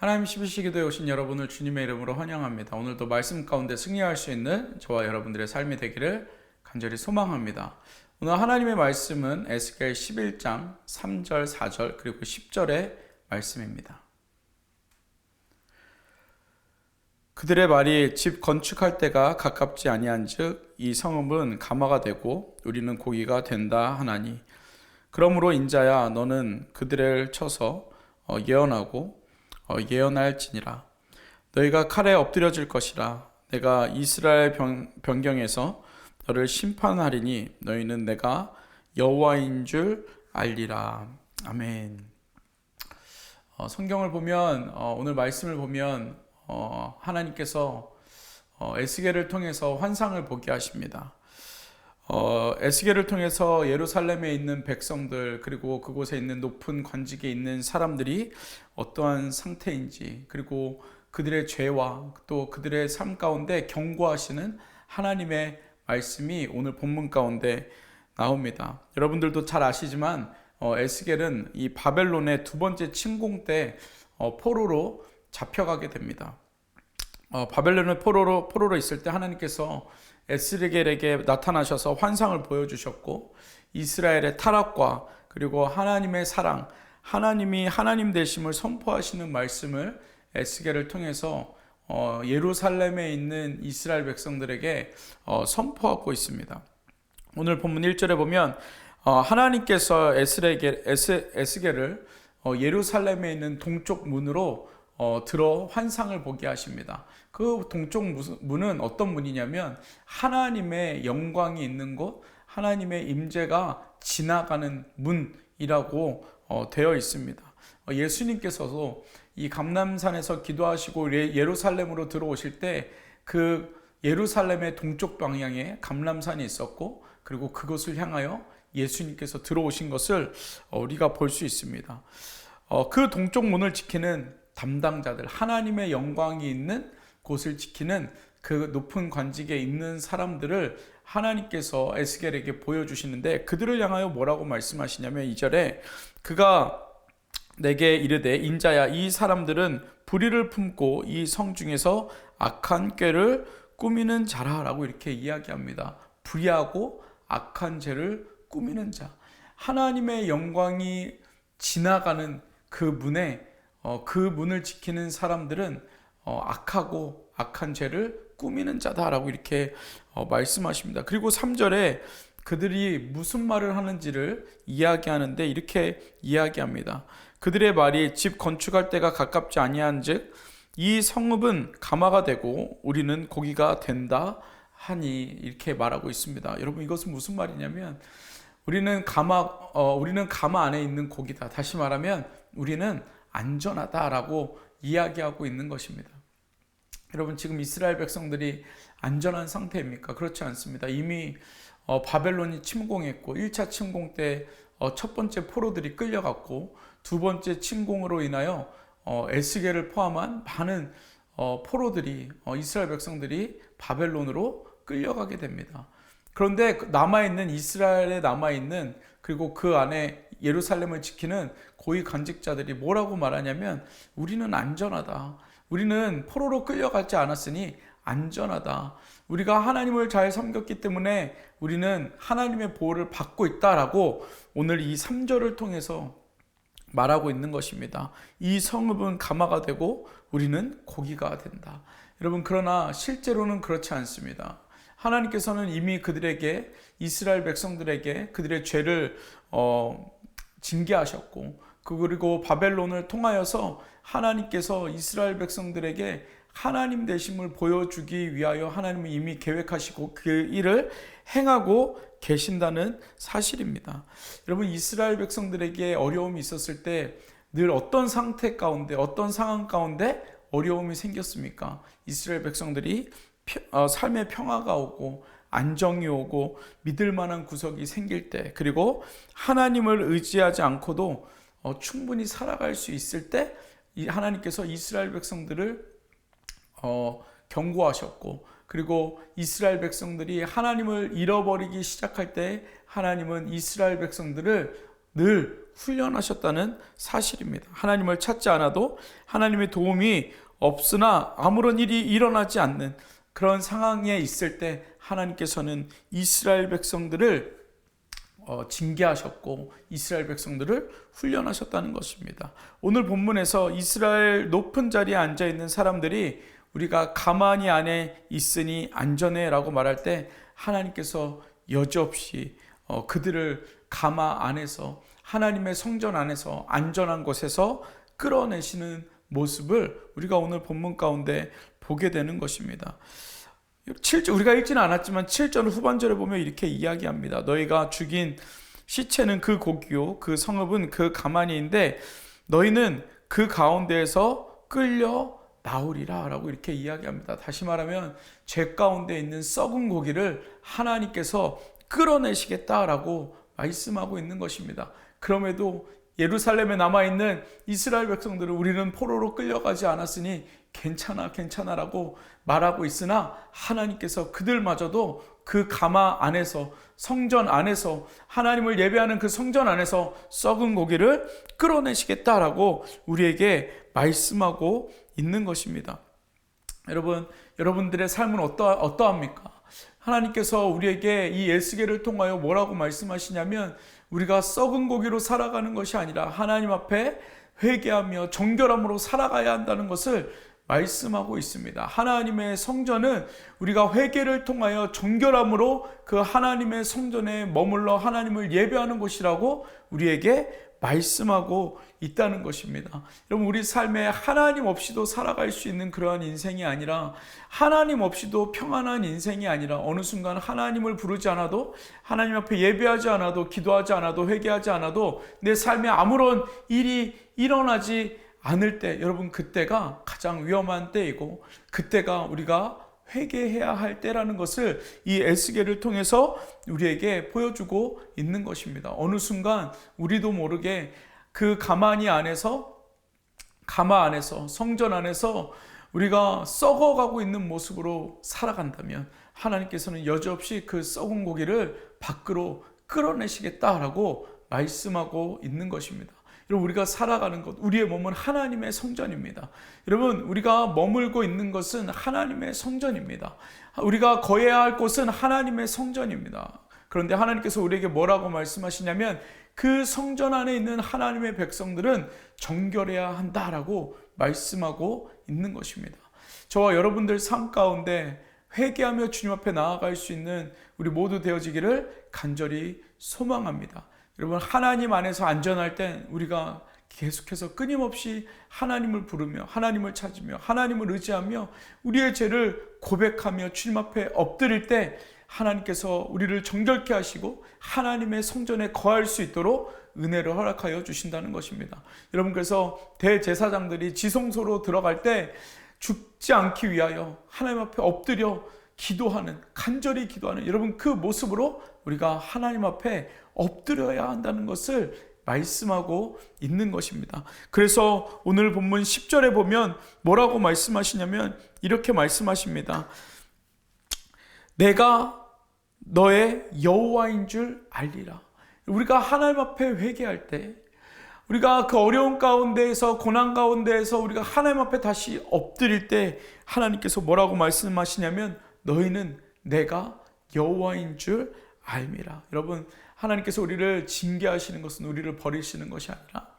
하나님 12시 기도에 오신 여러분을 주님의 이름으로 환영합니다. 오늘도 말씀 가운데 승리할 수 있는 저와 여러분들의 삶이 되기를 간절히 소망합니다. 오늘 하나님의 말씀은 에스겔 11장 3절, 4절 그리고 10절의 말씀입니다. 그들의 말이 집 건축할 때가 가깝지 아니한즉 이 성읍은 가마가 되고 우리는 고기가 된다 하나니 그러므로 인자야 너는 그들을 쳐서 예언하고 예언할지니라. 너희가 칼에 엎드려질 것이라. 내가 이스라엘 변경에서 너를 심판하리니 너희는 내가 여호와인 줄 알리라. 아멘. 성경을 보면 오늘 말씀을 보면 하나님께서 에스겔을 통해서 환상을 보게 하십니다. 에스겔을 통해서 예루살렘에 있는 백성들 그리고 그곳에 있는 높은 관직에 있는 사람들이 어떠한 상태인지 그리고 그들의 죄와 또 그들의 삶 가운데 경고하시는 하나님의 말씀이 오늘 본문 가운데 나옵니다. 여러분들도 잘 아시지만 에스겔은 이 바벨론의 두 번째 침공 때 포로로 잡혀가게 됩니다. 바벨론의 포로로 있을 때 하나님께서 에스겔에게 나타나셔서 환상을 보여주셨고 이스라엘의 타락과 그리고 하나님의 사랑, 하나님이 하나님 되심을 선포하시는 말씀을 에스겔을 통해서 예루살렘에 있는 이스라엘 백성들에게 선포하고 있습니다. 오늘 본문 1절에 보면 하나님께서 에스겔을 예루살렘에 있는 동쪽 문으로 들어 환상을 보게 하십니다. 그 동쪽 문은 어떤 문이냐면 하나님의 영광이 있는 곳, 하나님의 임재가 지나가는 문이라고 되어 있습니다. 예수님께서도 이 감람산에서 기도하시고 예루살렘으로 들어오실 때 그 예루살렘의 동쪽 방향에 감람산이 있었고 그리고 그것을 향하여 예수님께서 들어오신 것을 우리가 볼 수 있습니다. 그 동쪽 문을 지키는 담당자들, 하나님의 영광이 있는 곳을 지키는 그 높은 관직에 있는 사람들을 하나님께서 에스겔에게 보여주시는데 그들을 향하여 뭐라고 말씀하시냐면 2절에 그가 내게 이르되 인자야 이 사람들은 불의를 품고 이 성 중에서 악한 꾀를 꾸미는 자라라고 이렇게 이야기합니다. 불의하고 악한 죄를 꾸미는 자, 하나님의 영광이 지나가는 그 문에 그 문을 지키는 사람들은 악하고 악한 죄를 꾸미는 자다라고 이렇게 말씀하십니다. 그리고 3절에 그들이 무슨 말을 하는지를 이야기하는데 이렇게 이야기합니다. 그들의 말이 집 건축할 때가 가깝지 아니한즉 이 성읍은 가마가 되고 우리는 고기가 된다 하니 이렇게 말하고 있습니다. 여러분 이것은 무슨 말이냐면 우리는 가마 안에 있는 고기다. 다시 말하면 우리는 안전하다라고 이야기하고 있는 것입니다. 여러분 지금 이스라엘 백성들이 안전한 상태입니까? 그렇지 않습니다. 이미 바벨론이 침공했고 1차 침공 때 첫 번째 포로들이 끌려갔고 두 번째 침공으로 인하여 에스겔을 포함한 많은 포로들이 이스라엘 백성들이 바벨론으로 끌려가게 됩니다. 그런데 남아있는 이스라엘에 남아있는 그리고 그 안에 예루살렘을 지키는 고위 관직자들이 뭐라고 말하냐면 우리는 안전하다. 우리는 포로로 끌려가지 않았으니 안전하다. 우리가 하나님을 잘 섬겼기 때문에 우리는 하나님의 보호를 받고 있다라고 오늘 이 3절을 통해서 말하고 있는 것입니다. 이 성읍은 가마가 되고 우리는 고기가 된다. 여러분 그러나 실제로는 그렇지 않습니다. 하나님께서는 이미 그들에게 이스라엘 백성들에게 그들의 죄를 징계하셨고 그리고 바벨론을 통하여서 하나님께서 이스라엘 백성들에게 하나님 되심을 보여주기 위하여 하나님은 이미 계획하시고 그 일을 행하고 계신다는 사실입니다. 여러분 이스라엘 백성들에게 어려움이 있었을 때 늘 어떤 상태 가운데 어떤 상황 가운데 어려움이 생겼습니까? 이스라엘 백성들이 삶의 평화가 오고 안정이 오고 믿을 만한 구석이 생길 때 그리고 하나님을 의지하지 않고도 충분히 살아갈 수 있을 때 하나님께서 이스라엘 백성들을 경고하셨고 그리고 이스라엘 백성들이 하나님을 잃어버리기 시작할 때 하나님은 이스라엘 백성들을 늘 훈련하셨다는 사실입니다. 하나님을 찾지 않아도 하나님의 도움이 없으나 아무런 일이 일어나지 않는 그런 상황에 있을 때 하나님께서는 이스라엘 백성들을 징계하셨고 이스라엘 백성들을 훈련하셨다는 것입니다. 오늘 본문에서 이스라엘 높은 자리에 앉아있는 사람들이 우리가 가만히 안에 있으니 안전해 라고 말할 때 하나님께서 여지없이 그들을 가마 안에서 하나님의 성전 안에서 안전한 곳에서 끌어내시는 모습을 우리가 오늘 본문 가운데 보게 되는 것입니다. 7절, 우리가 읽지는 않았지만 7절 후반절에 보면 이렇게 이야기합니다. 너희가 죽인 시체는 그 고기요 그 성읍은 그 가만히인데 너희는 그 가운데에서 끌려 나오리라 라고 이렇게 이야기합니다. 다시 말하면 죄 가운데 있는 썩은 고기를 하나님께서 끌어내시겠다라고 말씀하고 있는 것입니다. 그럼에도 예루살렘에 남아있는 이스라엘 백성들은 우리는 포로로 끌려가지 않았으니 괜찮아 라고 말하고 있으나 하나님께서 그들마저도 그 가마 안에서 성전 안에서 하나님을 예배하는 그 성전 안에서 썩은 고기를 끌어내시겠다라고 우리에게 말씀하고 있는 것입니다. 여러분들의 삶은 어떠합니까? 하나님께서 우리에게 이 에스겔을 통하여 뭐라고 말씀하시냐면 우리가 썩은 고기로 살아가는 것이 아니라 하나님 앞에 회개하며 정결함으로 살아가야 한다는 것을 말씀하고 있습니다. 하나님의 성전은 우리가 회개를 통하여 정결함으로 그 하나님의 성전에 머물러 하나님을 예배하는 곳이라고 우리에게 말씀하고 있다는 것입니다. 여러분, 우리 삶에 하나님 없이도 살아갈 수 있는 그러한 인생이 아니라 하나님 없이도 평안한 인생이 아니라 어느 순간 하나님을 부르지 않아도 하나님 앞에 예배하지 않아도 기도하지 않아도 회개하지 않아도 내 삶에 아무런 일이 일어나지 않을 때 여러분 그때가 가장 위험한 때이고 그때가 우리가 회개해야 할 때라는 것을 이 에스겔을 통해서 우리에게 보여주고 있는 것입니다. 어느 순간 우리도 모르게 그 가마 안에서 성전 안에서 우리가 썩어가고 있는 모습으로 살아간다면 하나님께서는 여지없이 그 썩은 고기를 밖으로 끌어내시겠다라고 말씀하고 있는 것입니다. 여러분, 우리가 살아가는 것, 우리의 몸은 하나님의 성전입니다. 여러분, 우리가 머물고 있는 것은 하나님의 성전입니다. 우리가 거해야 할 곳은 하나님의 성전입니다. 그런데 하나님께서 우리에게 뭐라고 말씀하시냐면 그 성전 안에 있는 하나님의 백성들은 정결해야 한다라고 말씀하고 있는 것입니다. 저와 여러분들 삶 가운데 회개하며 주님 앞에 나아갈 수 있는 우리 모두 되어지기를 간절히 소망합니다. 여러분, 하나님 안에서 안전할 땐 우리가 계속해서 끊임없이 하나님을 부르며 하나님을 찾으며 하나님을 의지하며 우리의 죄를 고백하며 주님 앞에 엎드릴 때 하나님께서 우리를 정결케 하시고 하나님의 성전에 거할 수 있도록 은혜를 허락하여 주신다는 것입니다. 여러분, 그래서 대제사장들이 지성소로 들어갈 때 죽지 않기 위하여 하나님 앞에 엎드려 기도하는, 간절히 기도하는 여러분 그 모습으로 우리가 하나님 앞에 엎드려야 한다는 것을 말씀하고 있는 것입니다. 그래서 오늘 본문 10절에 보면 뭐라고 말씀하시냐면 이렇게 말씀하십니다. 내가 너의 여호와인 줄 알리라. 우리가 하나님 앞에 회개할 때 우리가 그 어려운 가운데에서 고난 가운데에서 우리가 하나님 앞에 다시 엎드릴 때 하나님께서 뭐라고 말씀하시냐면 너희는 내가 여호와인 줄 알미라. 여러분, 하나님께서 우리를 징계하시는 것은 우리를 버리시는 것이 아니라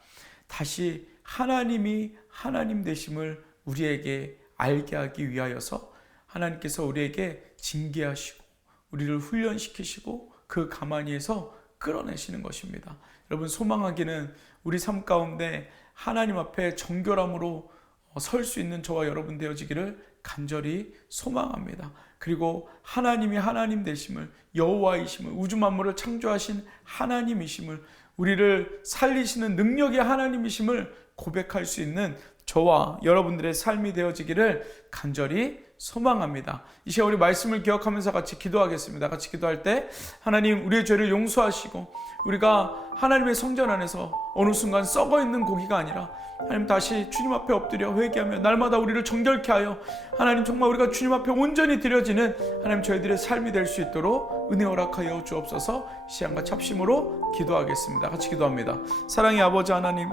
다시 하나님이 하나님 되심을 우리에게 알게 하기 위하여서 하나님께서 우리에게 징계하시고 우리를 훈련시키시고 그 가만히에서 끌어내시는 것입니다. 여러분, 소망하기는 우리 삶 가운데 하나님 앞에 정결함으로 설 수 있는 저와 여러분 되어지기를 간절히 소망합니다. 그리고 하나님이 하나님 되심을, 여호와이심을, 우주 만물을 창조하신 하나님이심을, 우리를 살리시는 능력의 하나님이심을 고백할 수 있는 저와 여러분들의 삶이 되어지기를 간절히 소망합니다. 이 시간 우리 말씀을 기억하면서 같이 기도하겠습니다. 같이 기도할 때 하나님, 우리의 죄를 용서하시고 우리가 하나님의 성전 안에서 어느 순간 썩어있는 고기가 아니라 하나님 다시 주님 앞에 엎드려 회개하며 날마다 우리를 정결케 하여 하나님 정말 우리가 주님 앞에 온전히 드려지는 하나님 저희들의 삶이 될 수 있도록 은혜 허락하여 주옵소서. 시간과 합심으로 기도하겠습니다. 같이 기도합니다. 사랑의 아버지 하나님,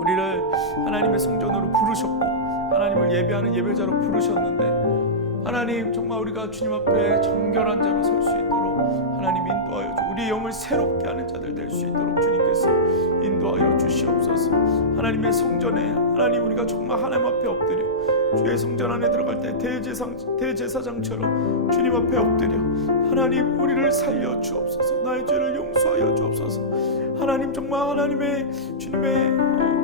우리를 하나님의 성전으로 부르셨고 하나님을 예배하는 예배자로 부르셨는데 하나님, 정말 우리가 주님 앞에 정결한 자로 설 수 있도록 하나님 인도하여 주, 우리 영을 새롭게 하는 자들 될 수 있도록 주님께서 인도하여 주시옵소서. 하나님의 성전에 하나님, 우리가 정말 하나님 앞에 엎드려 주의 성전 안에 들어갈 때 대제사장처럼 주님 앞에 엎드려 하나님, 우리를 살려 주옵소서. 나의 죄를 용서하여 주옵소서. 하나님, 정말 하나님의 주님의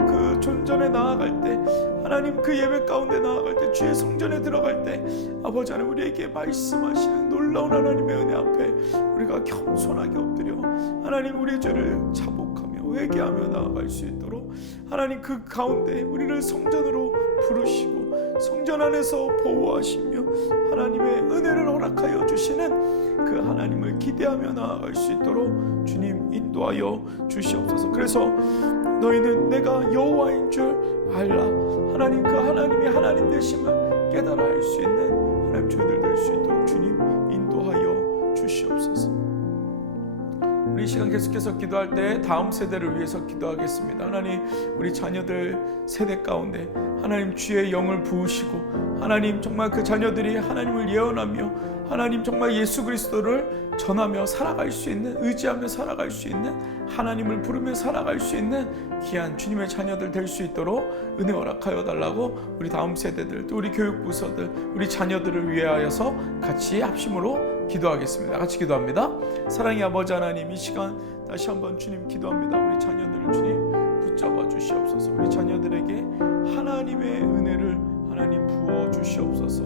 그 존전에 나아갈 때, 하나님 그 예배 가운데 나아갈 때, 주의 성전에 들어갈 때 아버지 하나님, 우리에게 말씀하시는 놀라운 하나님의 은혜 앞에 우리가 겸손하게 엎드려 하나님, 우리의 죄를 자복하며 회개하며 나아갈 수 있도록 하나님, 그 가운데 우리를 성전으로 부르시고 성전 안에서 보호하시며 하나님의 은혜를 허락하여 주시는 그 하나님을 기대하며 나아갈 수 있도록 주님 인도하여 주시옵소서. 그래서 너희는 내가 여호와인 줄 알라. 하나님, 그 하나님이 하나님 되심을 깨달아 알 수 있는 하나님 저희들 될 수 있도록 주님 인도하여 주시옵소서. 우리 이 시간 계속해서 기도할 때 다음 세대를 위해서 기도하겠습니다. 하나님, 우리 자녀들 세대 가운데 하나님 주의 영을 부으시고 하나님, 정말 그 자녀들이 하나님을 예언하며 하나님 정말 예수 그리스도를 전하며 살아갈 수 있는, 의지하며 살아갈 수 있는, 하나님을 부르며 살아갈 수 있는 귀한 주님의 자녀들 될 수 있도록 은혜 허락하여 달라고 우리 다음 세대들, 또 우리 교육부서들, 우리 자녀들을 위하여서 같이 합심으로 기도하겠습니다. 같이 기도합니다. 사랑의 아버지 하나님, 이 시간 다시 한번 주님 기도합니다. 우리 자녀들을 주님 붙잡아 주시옵소서. 우리 자녀들에게 하나님의 은혜를 하나님 부어 주시옵소서.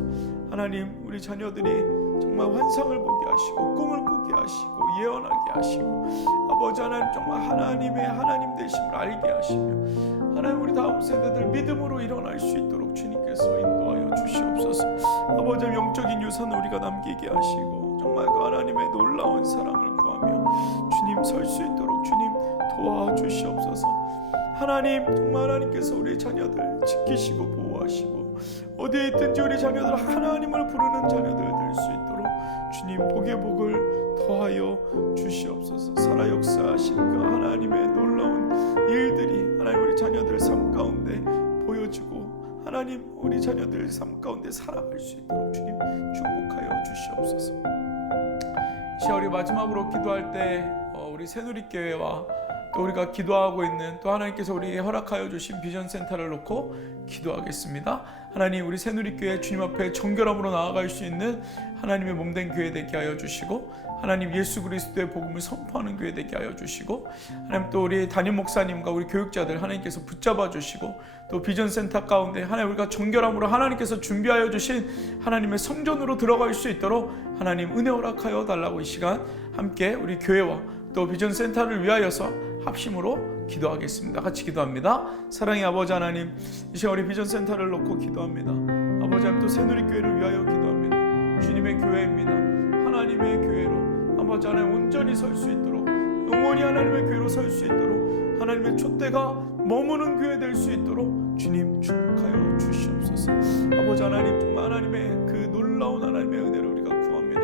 하나님, 우리 자녀들이 정말 환상을 보게 하시고 꿈을 꾸게 하시고 예언하게 하시고 아버지 하나님, 정말 하나님의 하나님 되심을 알게 하시며 하나님, 우리 다음 세대들 믿음으로 일어날 수 있도록 주님께서 인도하여 주시옵소서. 아버지, 영적인 유산을 우리가 남기게 하시고 정말 그 하나님의 놀라운 사랑을 구하며 주님 설 수 있도록 주님 도와주시옵소서. 하나님, 정말 하나님께서 우리 자녀들 지키시고 보호하시고 어디에 있든지 우리 자녀들 하나님을 부르는 자녀들 될 수 있도록 주님 복의 복을 더하여 주시옵소서. 살아 역사하신 그 하나님의 놀라운 일들이 하나님 우리 자녀들 삶 가운데 보여지고 하나님 우리 자녀들 삶 가운데 살아갈 수 있도록 주님 축복하여 주시옵소서. 자, 우리 마지막으로 기도할 때 우리 새누리교회와 또 우리가 기도하고 있는 또 하나님께서 우리에게 허락하여 주신 비전센터를 놓고 기도하겠습니다. 하나님, 우리 새누리교회 주님 앞에 정결함으로 나아갈 수 있는 하나님의 몸된 교회 되게 하여 주시고 하나님 예수 그리스도의 복음을 선포하는 교회 되게 하여 주시고 하나님, 또 우리 담임 목사님과 우리 교육자들 하나님께서 붙잡아 주시고 또 비전센터 가운데 하나님 우리가 정결함으로 하나님께서 준비하여 주신 하나님의 성전으로 들어갈 수 있도록 하나님 은혜 허락하여 달라고 이 시간 함께 우리 교회와 또 비전센터를 위하여서 합심으로 기도하겠습니다. 같이 기도합니다. 사랑의 아버지 하나님, 이 시간 우리 비전센터를 놓고 기도합니다. 아버지 하나님, 또 새누리교회를 위하여 기도합니다. 주님의 교회입니다. 하나님의 교회로 아버지 하나님 온전히 설 수 있도록, 영원히 하나님의 교회로 설 수 있도록, 하나님의 촛대가 머무는 교회 될 수 있도록 주님 축복하여 주시옵소서. 아버지 하나님, 정말 하나님의 그 놀라운 하나님의 은혜를 우리가 구합니다.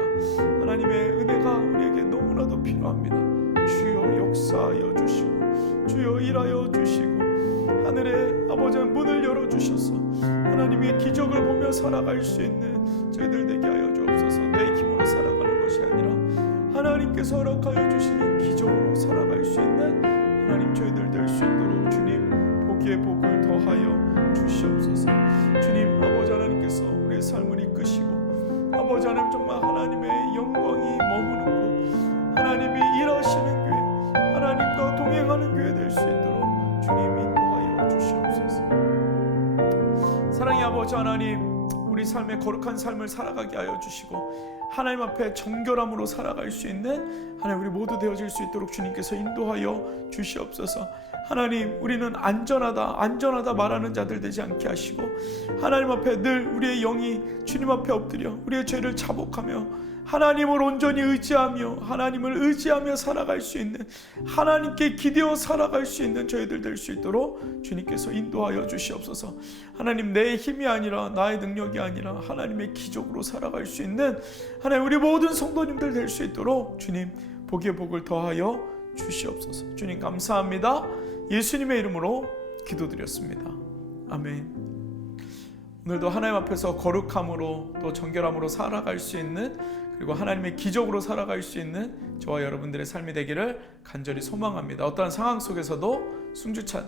하나님의 은혜가 우리에게 너무나도 필요합니다. 주여 역사하여 주시고 주여 일하여 주시고 하늘의 아버지 문을 열어주셔서 하나님의 기적을 보며 살아갈 수 있는 저희들 되게 하여 주옵소서. 내 힘으로 살아가는 것이 아니라 하나님께서 허락하여 주시는 기적으로 살아갈 수 있는 하나님 저희들 될 수 있도록 주님 복의 복을 더하여 주시옵소서. 주님 아버지 하나님께서 우리의 삶을 이끄시고 아버지 하나님, 정말 하나님의 영광이 머무는 곳, 하나님이 일하시는 교회, 하나님과 동행하는 교회 될 수 있도록 주님 인도하여 주시옵소서. 사랑의 아버지 하나님, 우리 삶의 거룩한 삶을 살아가게 하여 주시고 하나님 앞에 정결함으로 살아갈 수 있는 하나님 우리 모두 되어질 수 있도록 주님께서 인도하여 주시옵소서. 하나님, 우리는 안전하다 말하는 자들 되지 않게 하시고 하나님 앞에 늘 우리의 영이 주님 앞에 엎드려 우리의 죄를 자복하며 하나님을 온전히 의지하며 하나님을 의지하며 살아갈 수 있는, 하나님께 기대어 살아갈 수 있는 저희들 될 수 있도록 주님께서 인도하여 주시옵소서. 하나님, 내 힘이 아니라 나의 능력이 아니라 하나님의 기적으로 살아갈 수 있는 하나님 우리 모든 성도님들 될 수 있도록 주님 복의 복을 더하여 주시옵소서. 주님 감사합니다. 예수님의 이름으로 기도드렸습니다. 아멘. 오늘도 하나님 앞에서 거룩함으로 또 정결함으로 살아갈 수 있는, 그리고 하나님의 기적으로 살아갈 수 있는 저와 여러분들의 삶이 되기를 간절히 소망합니다. 어떠한 상황 속에서도 승주찬